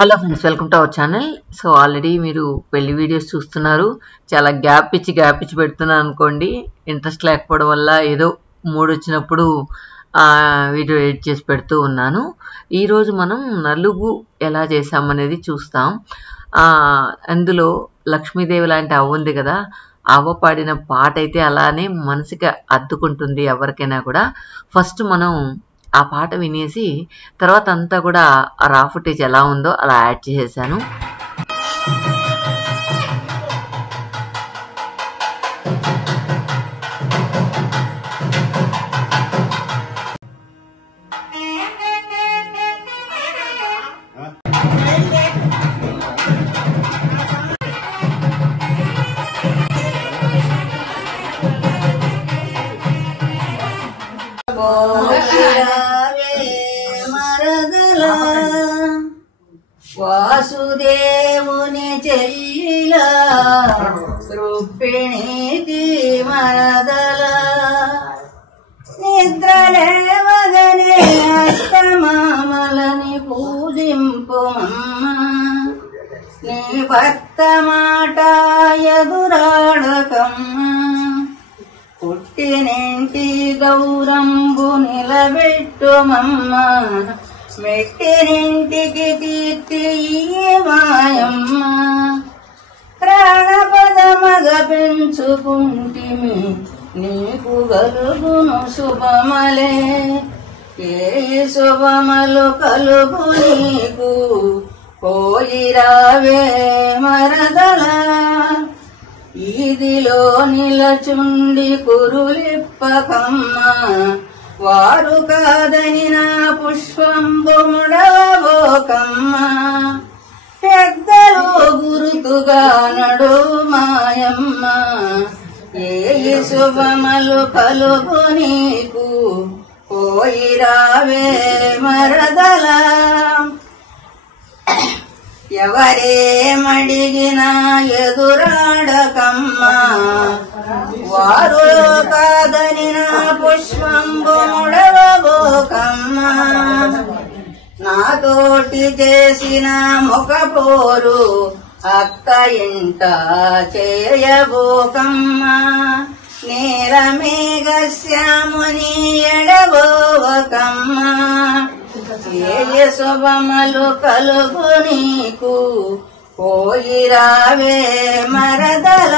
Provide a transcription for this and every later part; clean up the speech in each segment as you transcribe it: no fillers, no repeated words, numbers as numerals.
Hello friends, welcome to our channel. So already మీరు పెళ్లి videos చూస్తున్నారు. చాలా గ్యాప్ ఇచ్చి పెడుతున్నాను అనుకోండి. ఇంట్రెస్ట్ లేకపోవడం వల్ల ఏదో మూడ్ వచ్చినప్పుడు వీడియో ఎడిట్ చేసి పెడుతూ ఉన్నాను. ఈరోజు మనం నలుగు ఎలా చేసామనేది చూస్తాం. అందులో లక్ష్మీదేవి లాంటి అవ్వ ఉంది కదా, అవ్వ పాడిన పాట అయితే అలానే మనసుకి అద్దుకుంటుంది ఎవరికైనా కూడా. ఫస్ట్ మనం ఆ పాట వినేసి తర్వాత అంతా కూడా ఆ రా ఫుటేజ్ ఎలా ఉందో అలా యాడ్ చేసేసాను. వాసుదేవుని చెల్లిల రుక్మిణికి మరదల నిద్రలేవగనే అష్టమామలని పూజింపుమమ్మ. నీ భర్త మాట ఎదురాడకమ్మ. పుట్టినింటి గౌరంబు నిలబెట్టుమమ్మ. మెట్టినింటికి కీర్తి మాయమ్మ. ప్రాణపదమగ పెంచుకుంటిమి నీకు గలుగును శుభమలే. ఏ శుభమలు కలుగు నీకు పోయిరావే మరదల. ఈదిలో నిలచుండి కురులిప్పకమ్మ. వారు కాదని నా పుష్పంబు ముడవబోకమ్మ. పెద్దలు గురుతుగా నడు మాయమ్మ. ఏ శుభమలు కలుగు నీకు పోయిరావే మరదల. ఎవరేమడిగినా ఎదురాడకమ్మ. వారు కాదని నా పుష్పంబు ముడవబోకమ్మ. నాతోటి చేసిన ముఖపోరు అత్త ఇంట చేయబోకమ్మ. నీలమేఘశ్యాముని ఎడబోవకమ్మ. ఏ శుభమలు కలుగు నీకు పోయిరావే మరదల.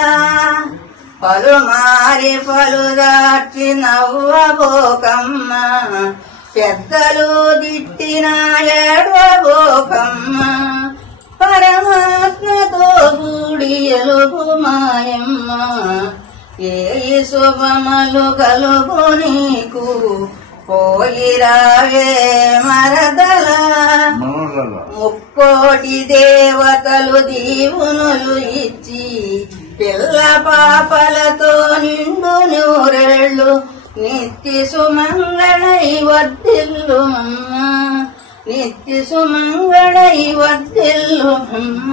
పలుమారి పలుదాచి నవ్వబోకమ్మ. పెద్దలు దిట్టిన ఏడవబోకమ్మ. పరమాత్మతో కూడి ఎలుగు మాయమ్మ. ఏ శుభమలు కలుగు నీకు పోయిరావే మరదల. ముక్కోటి దేవతలు దీవునులు ఇచ్చి పిల్ల పాపలతో నిండు నూరెళ్ళు నిత్య సుమంగళై వర్ధిల్లుమమ్మ. నిత్య సుమంగళై వర్ధిల్లుమమ్మ.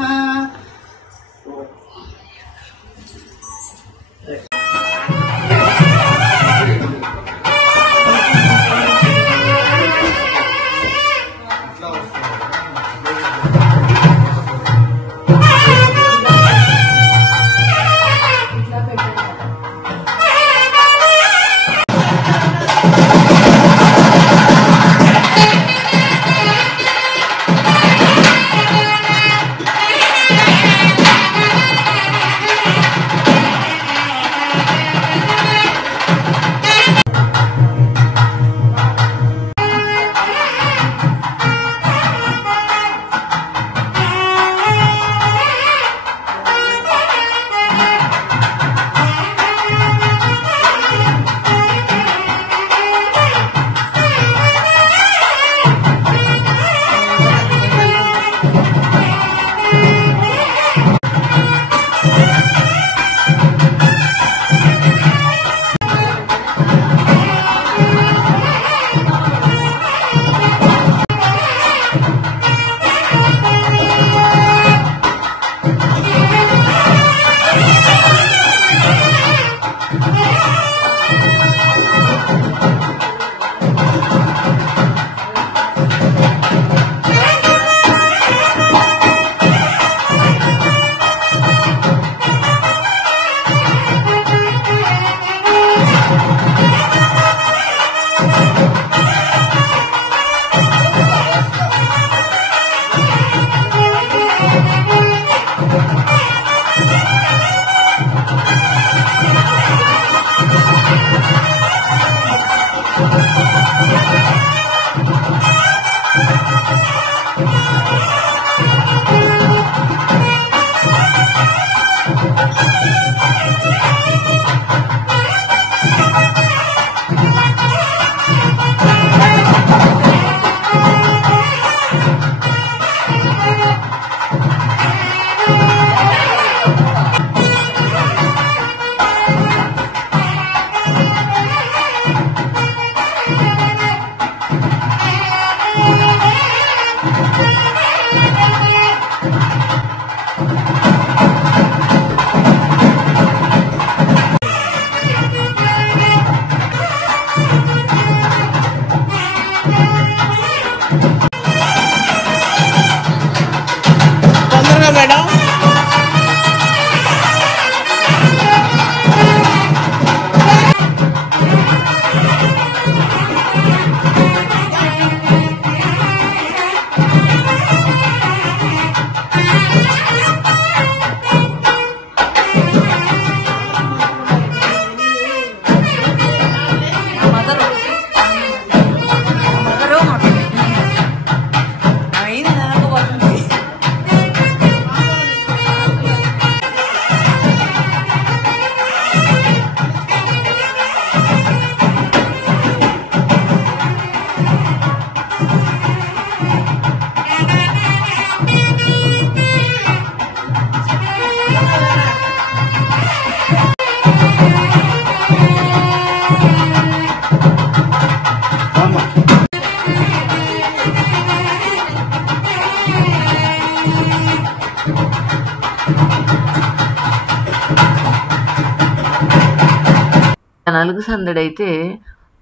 నలుగు సందడి అయితే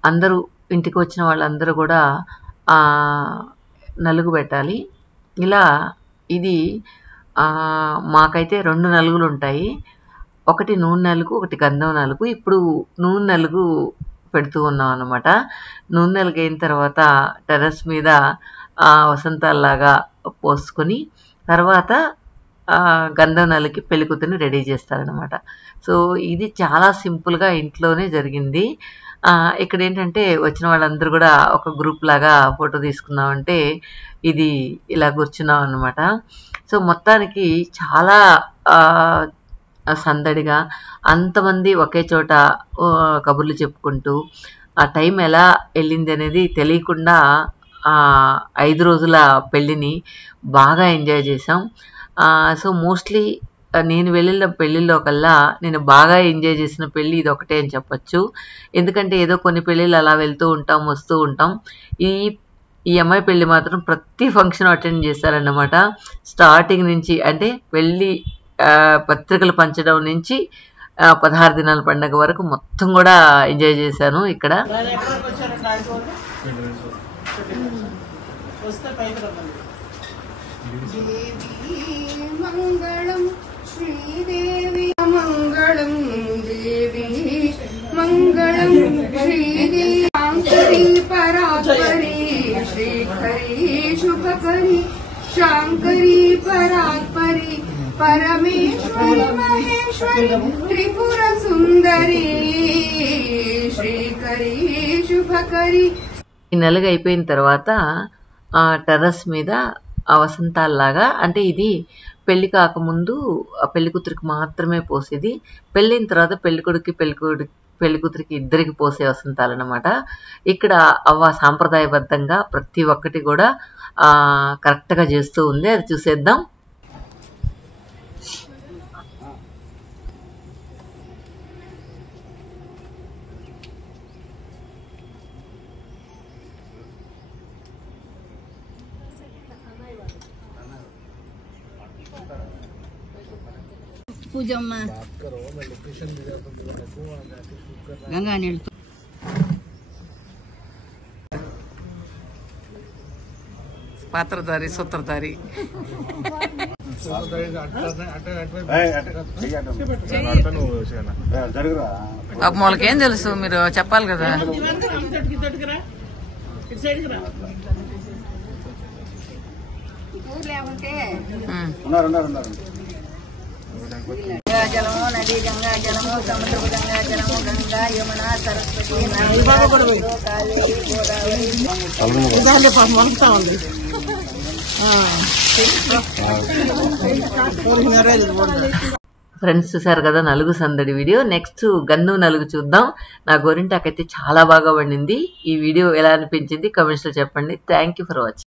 అందరూ ఇంటికి వచ్చిన వాళ్ళందరూ కూడా నలుగు పెట్టాలి. ఇలా ఇది మాకైతే 2 నలుగులు ఉంటాయి. ఒకటి నూనె నలుగు, ఒకటి గంధం నలుగు. ఇప్పుడు నూనె నలుగు పెడుతూ ఉన్నాం అన్నమాట. నూనె నలుగు అయిన తర్వాత టెర్రస్ మీద వసంతాల్లాగా పోసుకొని తర్వాత గంధం నలుగుకి పెళ్ళికూతురిని రెడీ చేస్తారనమాట. సో ఇది చాలా సింపుల్గా ఇంట్లోనే జరిగింది. ఇక్కడ ఏంటంటే వచ్చిన వాళ్ళందరూ కూడా ఒక గ్రూప్ లాగా ఫోటో తీసుకున్నామంటే ఇది ఇలా కూర్చున్నాం అనమాట. సో మొత్తానికి చాలా సందడిగా అంతమంది ఒకే చోట కబుర్లు చెప్పుకుంటూ ఆ టైం ఎలా వెళ్ళింది అనేది తెలియకుండా 5 రోజుల పెళ్ళిని బాగా ఎంజాయ్ చేసాం. సో మోస్ట్లీ నేను వెళ్ళిన పెళ్ళిళ్ళలో కల్లా నేను బాగా ఎంజాయ్ చేసిన పెళ్ళి ఇది ఒకటే అని చెప్పచ్చు. ఎందుకంటే ఏదో కొన్ని పెళ్ళిళ్ళు అలా వెళ్తూ ఉంటాం, వస్తూ ఉంటాం. ఈ అమ్మాయి పెళ్ళి మాత్రం ప్రతి ఫంక్షన్ అటెండ్ చేశారన్నమాట. స్టార్టింగ్ నుంచి అంటే పెళ్ళి పత్రికలు పంచడం నుంచి 16 దినాల పండుగ వరకు మొత్తం కూడా ఎంజాయ్ చేశాను ఇక్కడ. మంగళం శ్రీదేవి మంగళం దేవి మంగళం శ్రీదేవి శాంకరి పరాత్పరి శ్రీకరి శుభకరి శాంకరి పరాత్పరి పరమేశ్వరి మహేశ్వరి త్రిపుర సుందరి శ్రీకరి శుభకరి. ఈ నలుగు అయిపోయిన తర్వాత టెర్రస్ మీద వసంతాల్లాగా, అంటే ఇది పెళ్లి కాకముందు పెళ్లి కూతురికి మాత్రమే పోసేది. పెళ్ళైన తర్వాత పెళ్లి కూతురికి ఇద్దరికి పోసే వసంతాలన్నమాట. ఇక్కడ సాంప్రదాయబద్ధంగా ప్రతి ఒక్కటి కూడా కరెక్ట్గా చేస్తూ ఉంది. అది చూసేద్దాం. పూజమ్మ గంగా నీళ్ళు పాత్రధారి సూత్రధారి వాళ్ళకేం తెలుసు, మీరు చెప్పాలి కదా. గంగా జలము నది గంగా జలము సముద్రపు గంగా జలము గంగా యమున సరస్వతి ఫ్రెండ్స్ చూసారు కదా నలుగు సందడి వీడియో. నెక్స్ట్ గన్ను నలుగు చూద్దాం. నా గోరింటాకైతే చాలా బాగా వండింది. ఈ వీడియో ఎలా అనిపించింది కామెంట్స్ లో చెప్పండి. Thank you for watching.